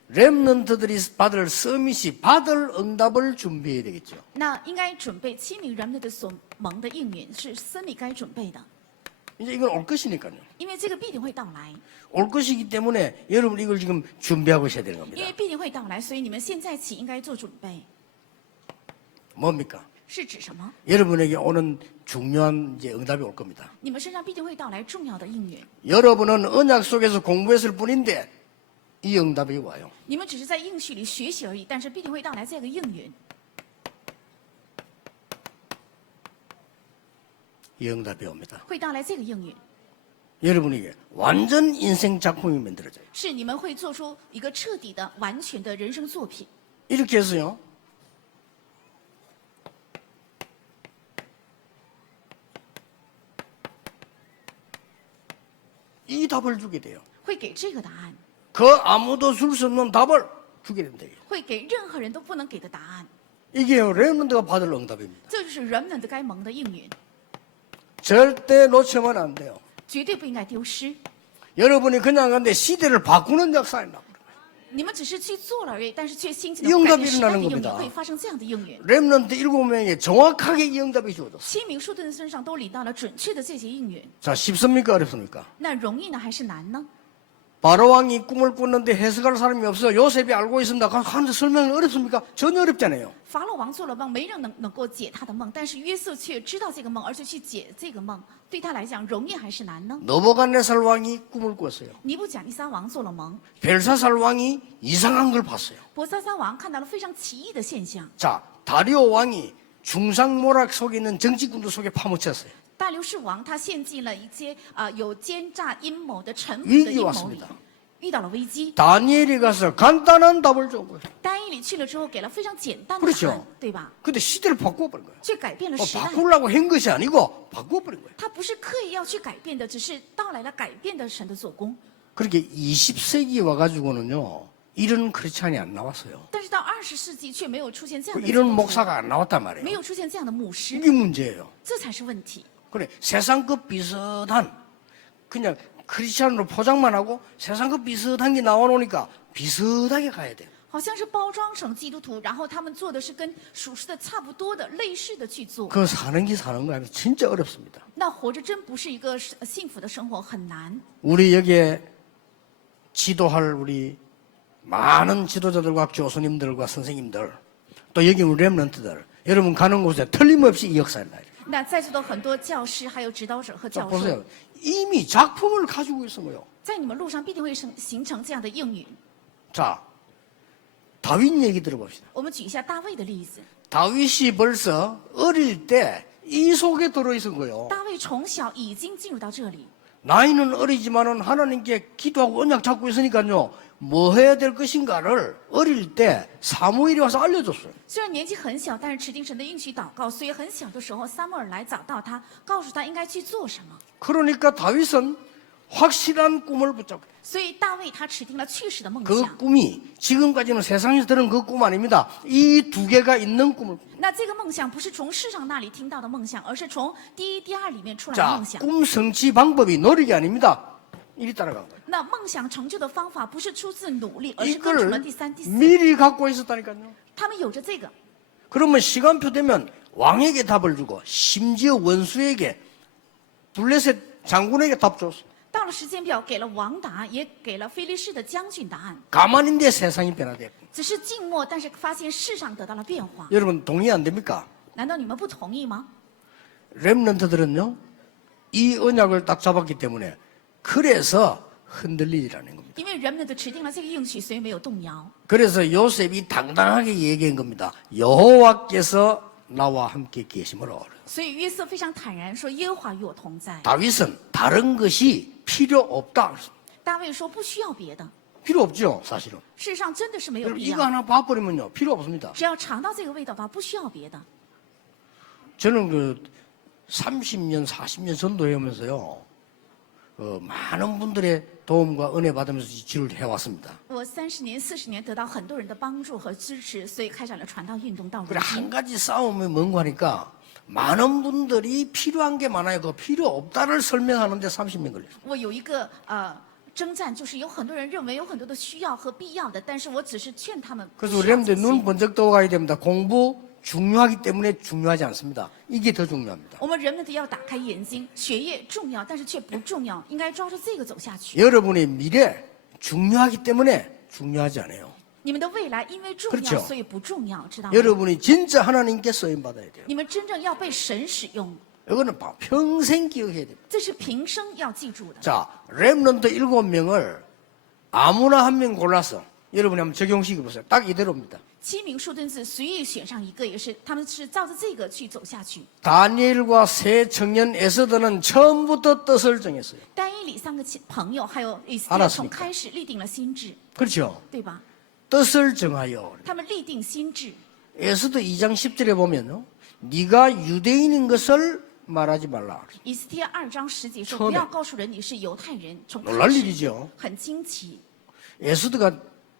렘넌트들이 받을 서밋이 받을 응답을 준비해야 되겠죠. 那应该准备七名人们的所蒙的应允，是私密该准备的， 이제 이건 올 것이니까요. 因为这个必定会到来， 올 것이기 때문에 여러분 이걸 지금 준비하고 있어야 되는 因 겁니다. 为必定会到来，所以你们现在起应该做准备。 뭡니까? 是指什么？ 여러분에게 오는 중요한 이제 응답이 올 겁니다. 你们身上必定会到来重要的应允， 여러분은 언약 속에서 공부했을 뿐인데 이 응답이 와요. 你们只是在应许里学习而已，但是必定会到来这个应允， 이 응답이 옵니다. 会到来这个应允， 여러분에게 완전 인생 작품이 만들어져요. 是你们会做出一个彻底的、完全的人生作品。 이렇게 해서요. 이 답을 주게 돼요. 会给这个答案， 그 아무도 줄 수 없는 답을 주게 된다. 会给任何人都不能给的答案。 이게요, 레몬드가 받을 응답입니다. 这就是人们的该蒙的应允， 절대 놓치면 안 돼요. 绝对不应该丢失。 여러분이 그냥 근데 시대를 바꾸는 역사에 나. 你们只是去做了而已，但是却兴起的 이 改 응답이 变时代的 일어나는 应允， 겁니다. 会发生这样的应允。 렘넌트 7명에 정확하게 이 응답이 주어졌어요. 七名数顿身上都领到了准确的这些应允， 자, 쉽습니까? 어렵습니까? 那容易呢还是难呢？ 바로 왕이 꿈을 꿨는데 해석할 사람이 없어. 요셉이 알고 있습니다. 하는데 설명이 어렵습니까? 전혀 어렵잖아요. 法老王做了梦，没人能够解他的梦，但是约瑟却知道这个梦，而且去解这个梦，对他来讲容易还是难呢？ 너부갓네살 왕이 꿈을 꿨어요. 尼布甲尼撒王做了梦， 벨사살 왕이 이상한 걸 봤어요. 伯萨撒王看到了非常奇异的现象， 자, 다리오 왕이 중상모략 속에 있는 정치군들 속에 파묻혔어요. 大流士王他献祭了一些有奸诈阴谋的臣服 위기 的阴谋 왔습니다 里，遇到了危机。 다니엘이 가서 간단한 답을 준 거예요. 单一里去了之后，给了非常简单的 그렇죠 答案，对吧？ 근데 시대를 바꿔버린 거예요. 却改变了时代。 바꾸려고 한 것이 아니고 바꿔버린 거예요. 他不是刻意要去改变的，只是到来了改变的神的做工。 그렇게 20세기 와가지고는요, 이런 크리스찬이 안 나왔어요. 但是到20世纪却没有出现这样的 이런 基督徒 목사가 안 나왔단 没 말이에요. 有出现这样的牧师， 이게 문제예요. 这才是问题。 그래, 세상급 비슷한, 그냥 크리스찬으로 포장만 하고 세상급 비슷한 게 나와놓으니까 비슷하게 가야 돼요. 好像是包装成基督徒，然后他们做的是跟属实的差不多的、类似的去做。 그 사는 게 사는 거야. 진짜 어렵습니다. 那活着真不是一个幸福的生活，很难。 우리 여기에 지도할 우리 많은 지도자들과 교수님들과 선생님들, 또 여기 우리 렘넌트들, 여러분 가는 곳에 틀림없이 이 역사를 나요. 那在座的很多教师、还有指导者和 자, 教授， 보세요. 이미 작품을 가지고 있어요. 在你们路上必定会形成这样的应允。 자, 다윗 얘기 들어봅시다. 我们举一下大卫的例子。 다윗이 벌써 어릴 때 이 속에 들어있은 거예요. 大卫从小已经进入到这里， 나이는 어리지만은 하나님께 기도하고 언약 잡고 있으니까요. 뭐 해야 될 것인가를 어릴 때 사무엘이 와서 알려줬어요. 虽然年纪很小，但是持定神的应许祷告，所以很小的时候，撒母耳来找到他，告诉他应该去做什么。 그러니까 다윗은 확실한 꿈을 붙잡고 所以大卫他持定了确实的梦 그 想。 꿈이 지금까지는 세상에서 들은 그 꿈 아닙니다. 이 두 개가 있는 꿈을. 那这个梦想不是从世上那里听到的梦想，而是从第一、第二里面出来的 자, 梦想。 꿈 성취 방법이 노력이 아닙니다. 이리 따라간 거예요. 那梦想成就的方法不是出自努力，而是跟从了 이걸 第三、第四。 미리 갖고 있었다니까요. 他们有着这个， 그러면 시간표 되면 왕에게 답을 주고 심지어 원수에게 블레셋 장군에게 답 줬어. 到了时间表，给了王答，也给了非利士的将军答案。 가만인데 세상이 변화됐고. 只是静默，但是发现世上得到了变化。 여러분 동의 안 됩니까? 难道你们不同意吗？ 렘넌트들은요. 이 언약을 딱 잡았기 때문에 그래서 흔들리라는 겁니다. 因为人们的持定了这个应许，所以没有动摇。 그래서 요셉이 당당하게 얘기한 겁니다. 여호와께서 나와 함께 계심으로. 所以约瑟非常坦然说：“耶和华与我同在。 다윗은 다른 것이 필요 없다. ”大卫说：“不需要别的， 필요 없죠, 사실은. 世上真的是没有 여러분 必 이거 要。 하나 봐버리면요, 필요 없습니다. 只要尝到这个味道吧，不需要别的。 저는 그 30년, 40년 전도해오면서요, 많은 분들의 도움과 은혜 받으면서 지지를 해왔습니다. 我30年、40年得到很多人的帮助和支持，所以开展了传道运动到如 그래, 今 한 。 가지 싸움이 뭔가 하니까 많은 분들이 필요한 게 많아요. 그 필요 없다를 설명하는데 30년 걸렸어요. 我有一个征战，就是有很多人认为有很多的需要和必要的，但是我只是劝他们不 그래서 需要 우리한테 这 눈 些。 번쩍 떠가야 됩니다. 공부 중요하기 때문에 중요하지 않습니다. 이게 더 중요합니다. 我们人们得要打开眼睛，学业重要，但是却不重要，应该抓住这个走下去。 여러분의 미래 중요하기 때문에 중요하지 않아요. 你们的未来因为重 그렇죠 要，所以不重要，知道吗？ 여러분이 진짜 하나님께 쓰임 받아야 돼요. 你们真正要被神使用， 이거는 평생 기억해야 돼요. 这是平生要记住的。 자, 렘넌트 7명을 아무나 한 명 골라서 여러분이 한번 적용시켜 보세요. 딱 이대로입니다. 7名数盾字随意选上一个，也是他们是照着这个去走下去。 다니엘과 세 청년 에스더는 처음부터 뜻을 정했어요. 单一里3个朋友，还有以斯 알았습니까 帖从开始立定了心智， 그렇죠? 对吧？ 뜻을 정하여. 他们立定心智。 에스더 2장 10절에 보면요. 네가 유대인인 것을 말하지 말라. 以斯帖2章10节说：“ 처음에 不要告诉人你是犹太人。”从 놀랄 开始 일이죠. 很惊奇。 에스더가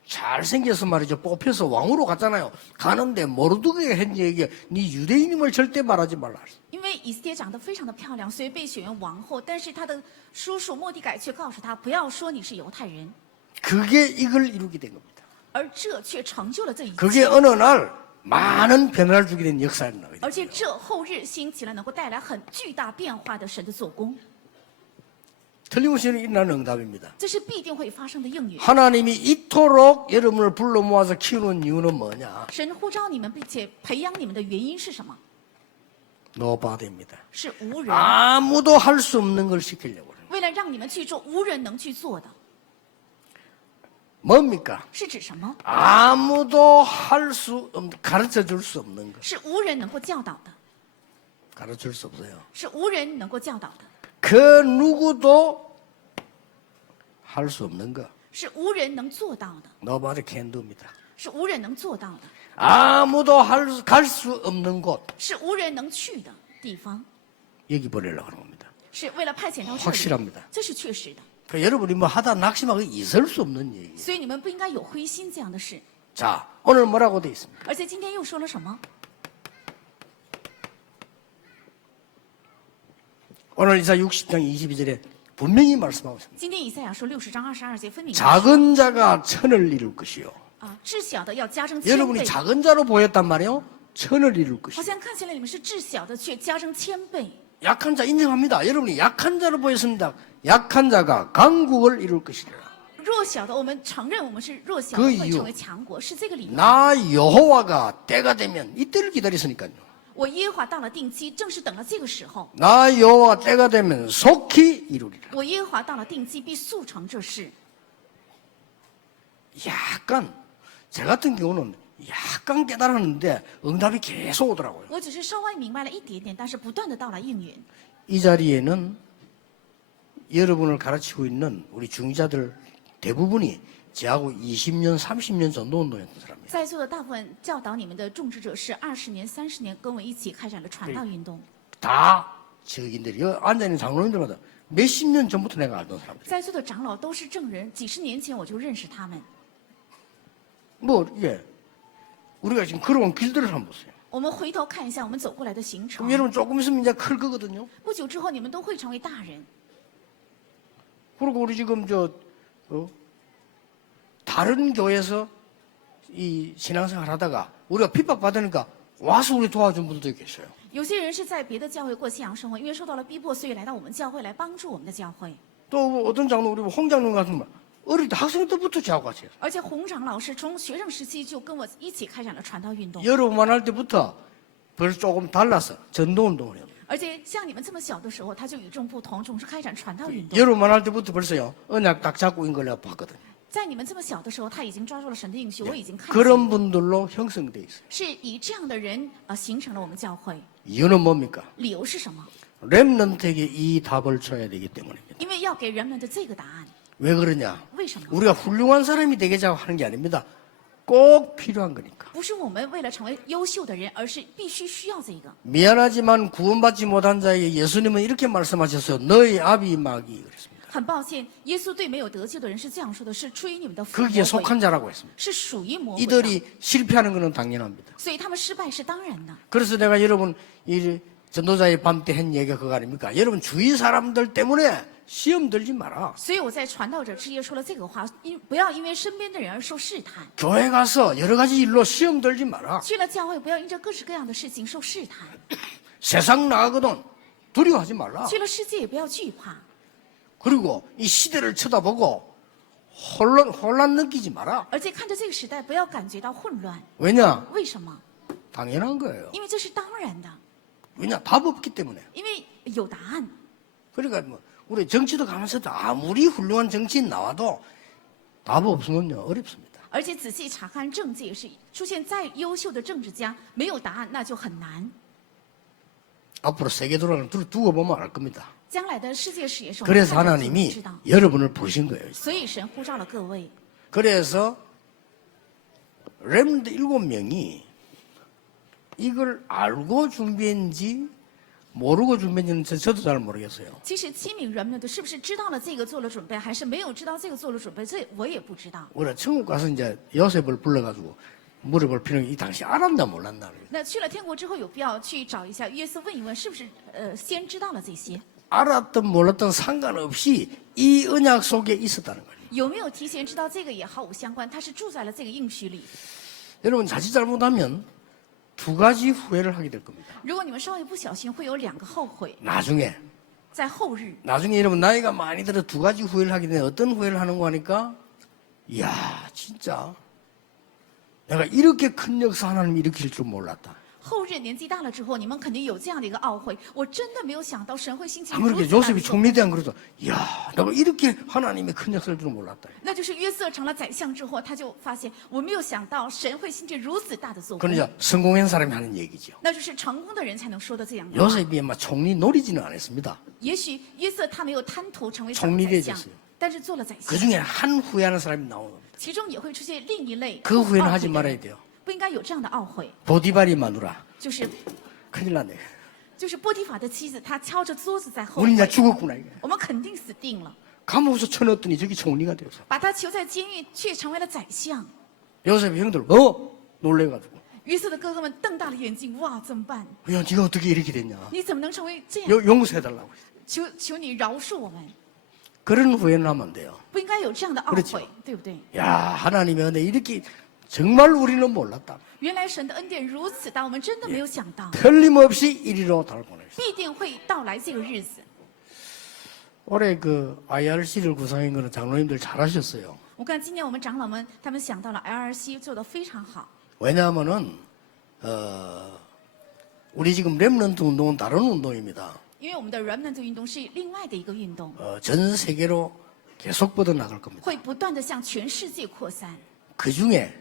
잘생겨서 말이죠. 뽑혀서 왕으로 갔잖아요. 가는데 모르드게가 한 얘기에 네 유대인임을 절대 말하지 말라. 因为以斯帖长得非常的漂亮，所以被选为王后。但是他的叔叔末底改却告诉他，不要说你是犹太人， 그게 이걸 이루게 된 겁니다. 而这却成就了这一 그게 切。 어느 날 많은 변화를 주게 된 역사를 나거든요. 而且这后日兴起了能够带来很巨大变化的神的做工， 틀림없이 일어나는 응답입니다. 这是必定会发生的应允。 하나님이 이토록 여러분을 불러 모아서 키우는 이유는 뭐냐? 神呼召你们，并且培养你们的原因是什么？ 노바드입니다. 是无人， 아무도 할 수 없는 걸 시키려고 해요. 为了让你们去做无人能去做的， 뭡니까? 是指什么？ 아무도 가르쳐 줄 수 없는 것. 是无人能够教导的， 가르쳐 줄 수 없어요. 是无人能够教导的， 그 누구도 할 수 없는 것. 是无人能做到的， Nobody can do입니다. 是无人能做到的， 아무도 갈 수 없는 곳. 是无人能去的地方， 여기 보내려고 하는 겁니다. 是为了派遣到这里， 확실합니다. 这是确实的。 그 여러분이 뭐 하다 낙심하고 있을 수 없는 얘기. 所以你们不应该有灰心这样的事。 자, 오늘 뭐라고 돼 있습니까? 而且今天又说了什么？ 오늘 이사 60장 22절에 분명히 말씀하고 있습니다. 今天以赛亚说60章22节分明地说 작은 자가 천을 이룰 것이요. 啊，至小的要加增千 여러분이 倍。 작은 자로 보였단 말이에요. 천을 이룰 好 것이요. 像看起来你们是至小的，却加增千倍。 약한 자 인정합니다. 여러분이 약한 자로 보였습니다. 약한 자가 강국을 이룰 것이라. 弱小的，我们承认我们是弱小 그 的， 이유 会成为强国，是这个理由。 나 여호와가 때가 되면 이때를 기다렸으니까요. 我耶和华到了定期，正是等了这个时候。 나 여호와가 때가 되면 속히 이루리라. 我耶和华到了定期，必速成这事。 약간 제 같은 경우는 약간 깨달았는데 응답이 계속 오더라고요. 我只是稍微明白了一点点，但是不断的到来应允。 이 자리에는 여러분을 가르치고 있는 우리 중자들 대부분이 저하고 20년, 30년 전도 운동했던 사람이에요. 在座的大部分教导你们的种植者是20年、30年跟我一起开展了传道运动。 다 적인들이 여기 앉아있는 장로님들마다 몇십 년 전부터 내가 알던 사람들. 在座的长老都是证人，几十年前我就认识他们。 뭐 예, 우리가 지금 걸어온 길들을 한번 보세요. 我们回头看一下我们走过来的行程 그럼 ， 여러분 조금 있으면 이제 클 거거든요. 不久之后你们都会成为大人。 그리고 우리 지금 다른 교회에서 이 신앙생활 하다가 우리가 핍박받으니까 와서 우리 도와준 분들도 계셔요. 有些人是在别的教会过信仰生活，因为受到了逼迫，所以来到我们教会来帮助我们的教会。 또 어떤 장로 우리 홍 장로 같은 분 어릴 때 학생 때부터 저하고 같이 했어요. 而且洪长老师从学生时期就跟我一起开展了传道运动， 여러분만 할 때부터 벌써 조금 달라서 전도 운동을 해요. 而且像你们这么小的时候，他就与众不同，总是开展传道运动。 여러분만 할 때부터 벌써요 언약 딱 잡고 있는 걸 내가 봤거든요. 在你们这么小的时候，他已经抓住了神的应许，我已经看见 그런 분들로 형성돼 있어요. 是以这样的人形成了我们教会。 이유는 뭡니까? 理由是什么？ 렘넌트에게 이 답을 줘야 되기 때문입니다. 因为要给人们的这个答案。 왜 그러냐? 为什么？ 우리가 훌륭한 사람이 되겠자고 하는 게 아닙니다. 꼭 필요한 거니까. 不是我们为了成为优秀的人，而是必须需要这个。 미안하지만 구원받지 못한 자에게 예수님은 이렇게 말씀하셨어요. 너희 아비 마귀 그랬습니다. 很抱歉，耶稣对没有得救的人是这样说的：是出于你们的父 거기에 魔鬼， 속한 자라고 했습니다. 是属于魔鬼的， 이들이 실패하는 것은 당연합니다. 所以他们失败是当然的。 그래서 내가 여러분 이 전도자의 밤 때 한 얘기가 그거 아닙니까? 여러분 주위 사람들 때문에 시험 들지 마라. 所以我在传道者之夜说了这个话，不要因为身边的人而受试探。 교회 가서 여러 가지 일로 시험 들지 마라. 去了教会，不要因着各式各样的事情受试探。 세상 나가거든 두려워하지 말라. 去了世界，也不要惧怕。 그리고 이 시대를 쳐다보고 혼란 느끼지 마라. 而且看着这个时代，不要感觉到混乱。 왜냐? 为什么？ 당연한 거예요. 因为这是当然的， 왜냐? 답 없기 때문에. 因为有答案。 그러니까 뭐 우리 정치도 가면서도 아무리 훌륭한 정치인 나와도 답 없으면요 어렵습니다. 而且仔细查看政界，也是出现再优秀的政治家没有答案，那就很难。 앞으로 세계 돌아가는 두고 보면 알 겁니다. 将来的世界史也是我们 그래서 看着就能 하나님이 知道。 여러분을 부르신 거예요. 所以神呼召了各位， 그래서 렘드 7명이 이걸 알고 준비했는지 모르고 준비했는지는 저도 잘 모르겠어요. 其实7名人们的是不是知道了这个做了准备，还是没有知道这个做了准备，这我也不知道。 우리가 천국 가서 이제 요셉을 불러가지고 물어볼 필요는 이 당시 알았나 몰랐나. 那去了天国之后，有必要去找一下约瑟问一问，是不是先知道了这些？ 알았든 몰랐든 상관없이 이 언약 속에 있었다는 거예요. 有没有提前知道这个也毫无相关，他是住在了这个应许里。 여러분 자칫 잘못하면 두 가지 후회를 하게 될 겁니다. 如果你们稍微不小心，会有2个后悔， 나중에 在后日。 나중에 여러분 나이가 많이 들어 두 가지 후회를 하게 되는데 어떤 후회를 하는 거 하니까 이야 진짜 내가 이렇게 큰 역사 하나님이 일으킬 줄 몰랐다. 后日年纪大了之后，你们肯定有这样的一个懊悔。我真的没有想到神会兴起 안 如 그렇게 此大的 요셉이 作为。 총리대왕 그래서 이야 내가 이렇게 하나님의 큰 역사를 줄 몰랐다. 那就是约瑟成了宰相之后，他就发现我没有想到神会兴起如此大的作 그건 为。 이제 성공한 사람이 하는 얘기죠. 那就是成功的人才能说的这样的话。 요셉이 막 총리 노리지는 않았습니다. 也许约瑟他没有贪图成为 총리되었어요 宰相，但是做了宰相 그 ， 중에 한 후회하는 사람이 나오는 겁니다. 其中也会出现另一类 그 후회는 懊悔 하지 的 말아야 人 돼요. 不应该有这样的懊悔， 보디발이 마누라 就是 큰일 났네. 波提法的妻子，她敲着桌子在后 우리 悔 이제 ， 죽었구나 이게. 我们肯定死定了。 감옥에서 쳐넣었더니 저기 총리가 되었어. 把他囚在监狱，却成为了宰相。 요셉의 형들 놀래가지고 约瑟的哥哥们瞪大了眼睛，哇，怎么办？ 야 네가 어떻게 이렇게 됐냐. 你怎么能成为这样？ 용서해달라고. 求你饶恕我们， 그런 후회는 하면 안 돼요. 不应该有这样的懊 그렇죠 悔，对不对？ 야 하나님의 은혜 이렇게 정말 우리는 몰랐다. 原来神的恩典如此大，我们真的没有想 예. 到， 틀림없이 이리로 달 보냈어. 必定会到来这个日子。 올해 그 IRC를 구성한 거는 장로님들 잘하셨어요. 我看今年我们长老们他们想到了 LRC 做得非常好， 왜냐하면은 우리 지금 렘넌트 운동은 다른 운동입니다. 因为我们的 Remnant 运动是另外的一个运动， 전 세계로 계속 뻗어 나갈 겁니다. 会不断的向全世界扩散。 그 중에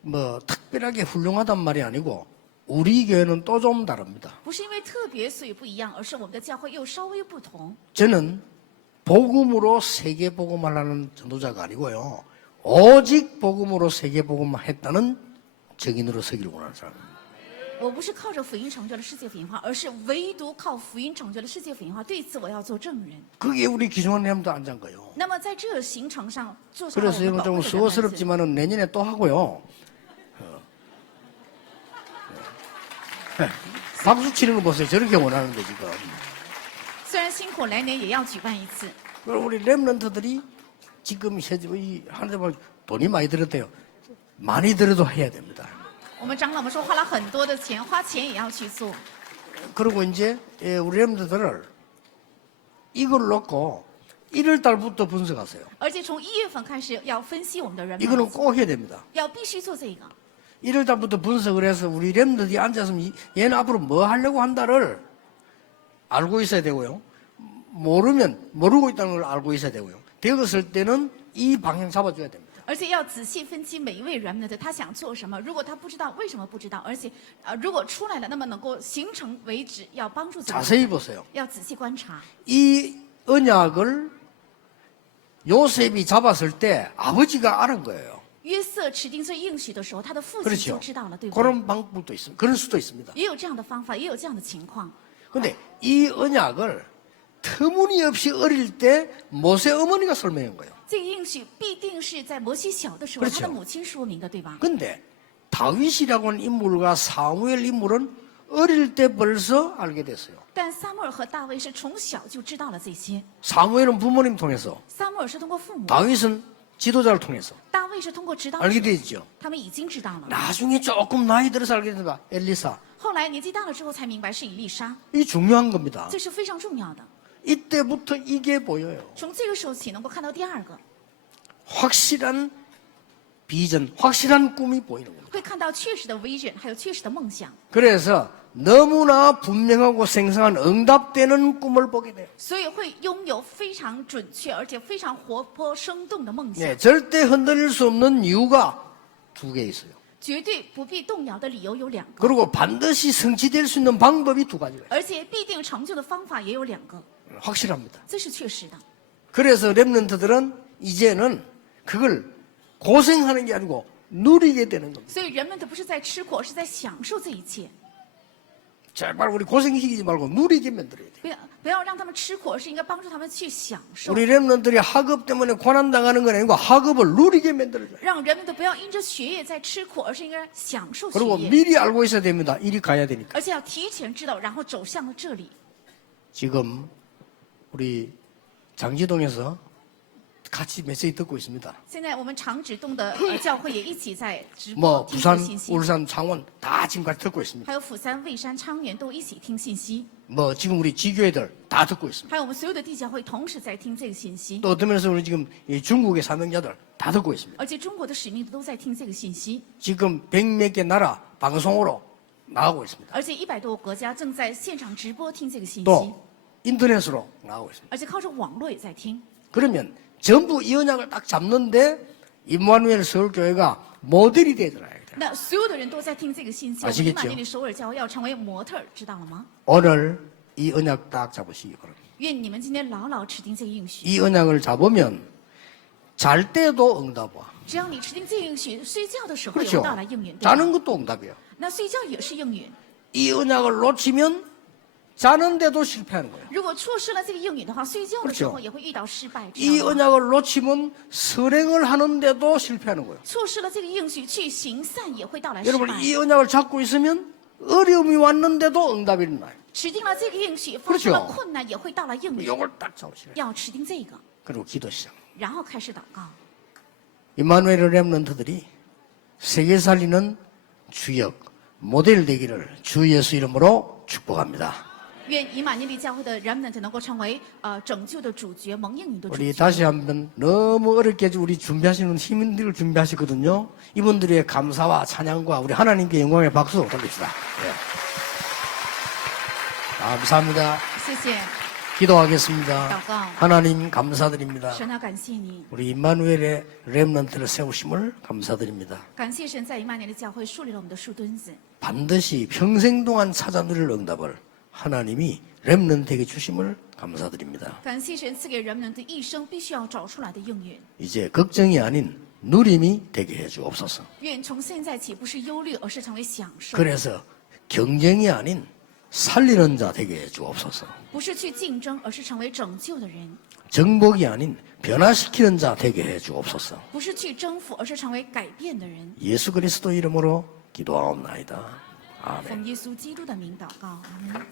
뭐 특별하게 훌륭하단 말이 아니고 우리 교회는 또 좀 다릅니다. 不是因为特别所以不一样，而是我们的教会又稍微不同。 저는 복음으로 세계 복음을 하는 전도자가 아니고요. 오직 복음으로 세계 복음을 했다는 증인으로 서기를 원하는 사람입니다. 我不是靠着福音成就了世界福音化，而是唯独靠福音成就了世界福音化。对此，我要做证人。 그게 우리 기존님도 안 잔 거예요. 那么在这个行程上做出来我 그래서 们 여러분 宝 좀 贵的人们 수고스럽지만은 내년에 또 하고요. 박수 치는 거 보세요. 저렇게 원하는데 지금. 虽然辛苦，来年也要举办一次。 그럼 우리 렘넌트들이 지금 하는데 뭐 돈이 많이 들었대요. 많이 들어도 해야 됩니다. 我们长老们说花了很多的钱，花钱也要去做。 그리고 이제 우리 렘넌트들을 이걸 놓고 1월 달부터 분석하세요. 而且从1月份开始要分析我们的人 이거는 们， 꼭 해야 됩니다. 要必须做这个。 1월 달부터 분석을 해서 우리 렘넌트들이 앉아서 얘는 앞으로 뭐 하려고 한다를 알고 있어야 되고요. 모르고 있다는 걸 알고 있어야 되고요. 되었을 때는 이 방향 잡아줘야 됩니다. 而且要仔细分析每一位人们的他想做什么。如果他不知道，为什么不知道？而且如果出来了，那么能够形成为止，要帮助这个 자세히 人， 보세요. 要仔细观察。 이 언약을 요셉이 잡았을 때 아버지가 알은 거예요. 约瑟持定这应许的时候，他的父亲 그렇죠. 就知道了，对不对？ 그런 방법도 있습니다. 그럴 수도 있습니다. 也有这样的方法，也有这样的情况。 근데 이 언약을 터무니없이 어릴 때 모세 어머니가 설명한 거예요. 这个应许必定是在摩西小的时候， 그렇죠 他的母亲说明的，对吧？ 근데 다윗이라고 하는 인물과 사무엘 인물은 어릴 때 벌써 알게 됐어요. 但撒母耳和大卫是从小就知道了这些。 사무엘은 부모님 통해서, 撒母耳是通过父母， 다윗은 지도자를 통해서 大卫是通过指导 알게 者， 되죠. 他们已经知道了。 나중에 조금 나이 들어서 알게 된다. 엘리사. 后来年纪大了之后才明白是以利沙， 이 중요한 겁니다. 这是非常重要的。 이때부터 이게 보여요. 从这个时候起，能够看到第二个， 확실한 비전, 확실한 꿈이 보이는 겁니다. 会看到确实的 vision，还有确实的梦想。 그래서 너무나 분명하고 생생한 응답되는 꿈을 보게 돼요. 所以会拥有非常准确而且非常活泼生动的梦想， 네, 절대 흔들릴 수 없는 이유가 2개 있어요. 绝对不必动摇的理由有2个， 그리고 반드시 성취될 수 있는 방법이 2가지가 있어요. 而且必定成就的方法也有2个， 확실합니다. 这是确实的。 그래서 렘넌트들은 이제는 그걸 고생하는 게 아니고 누리게 되는 겁니다. 所以人们的不是在吃苦，而是在享受这一切。 제발 우리 고생시키지 말고 누리게 만들어야 돼요. 不要让他们吃苦，而是应该帮助他们去享受， 우리 렘넌트들이 학업 때문에 고난당하는 건 아니고 학업을 누리게 만들어줘요. 让人们都不要因着学业在吃苦，而是应该享受学 그리고 业， 미리 알고 있어야 됩니다. 이리 가야 되니까. 而且要提前知道，然后走向了这里。 지금 우리 장지동에서 같이 메시지 듣고 있습니다. 现在我们长指洞的教会也一起在直播 뭐 听这 부산, 个信息， 울산, 창원 다 지금까지 듣고 있습니다. 还有釜山、蔚山、昌原都一起听信息， 뭐 지금 우리 지교회들 다 듣고 있습니다. 还有我们所有的地教会同时在听这个信息， 또 어떤 면에서 우리 지금 이 중국의 사명자들 다 듣고 있습니다. 而且中国的使命都在听这个信息， 지금 100몇 개 나라 방송으로 나가고 있습니다. 而且100多个国家正在现场直播听这个信息， 또 인터넷으로 나가고 있습니다. 而且靠着网络也在听。 그러면 전부 이 언약을 딱 잡는데 임마누엘 서울교회가 모델이 되더라. 那所有的人都在听这个信息，我们 아시겠죠 以马内利首尔教会要成为模特儿，知道了吗？ 오늘 이 언약 딱 잡으시기 바랍니다. 愿你们今天牢牢持定这个应许。 이 언약을 잡으면 잘 때도 응답 와. 只要你持定这个应许，睡觉的时候也 그렇죠. 会到来应允，对吧？ 자는 것도 응답이에요. 那睡觉也是应允。 이 언약을 놓치면 자는데도 실패하는 거예요. 如果错失了这个应允的话，睡觉的时候也会遇到失败。知 이 道吗 언약을 놓치면 선행을 하는데도 실패하는 거예요. 错失了这个应许去行善，也会到来失 여러분 败。 이 언약을 잡고 있으면 어려움이 왔는데도 응답이 일어나요. 持定了这个应许，发生了 그렇죠 困难也会到来应允。 이걸 딱 잡으시래요. 要持定这个， 그리고 기도 시작. 然后开始祷告。 임마누엘 렘넌트들이 세계 살리는 주역 모델 되기를 주 예수 이름으로 축복합니다. 愿以马内利教会的 remnant 能够成为拯救的主角，蒙应允的主 우리 角。 다시 한번 너무 어렵게 우리 준비하시는 팀원들을 준비하시거든요. 이분들의 감사와 찬양과 우리 하나님께 영광의 박수 돌립시다. 예. 감사합니다. 谢谢， 기도하겠습니다. 祷告。 하나님 감사드립니다. 神啊，感谢你， 우리 임마누엘의 렘넌트를 세우심을 감사드립니다. 感谢神在以马内利教会树立了我们的树墩子。 반드시 평생 동안 찾아 누릴 응답을 하나님이 렘넌트에게 주심을 감사드립니다. 感谢神赐给人们的一生必须要找出来的应允。 이제 걱정이 아닌 누림이 되게 해주옵소서. 愿从现在起不是忧虑，而是成为享受； 그래서 경쟁이 아닌 살리는 자 되게 해주옵소서. 不是去竞争，而是成为拯救的人； 정복이 아닌 변화시키는 자 되게 해주옵소서. 不是去征服，而是成为改变的人。 예수 그리스도 이름으로 기도하옵나이다. 아멘. 奉耶稣基督的名祷告，阿门。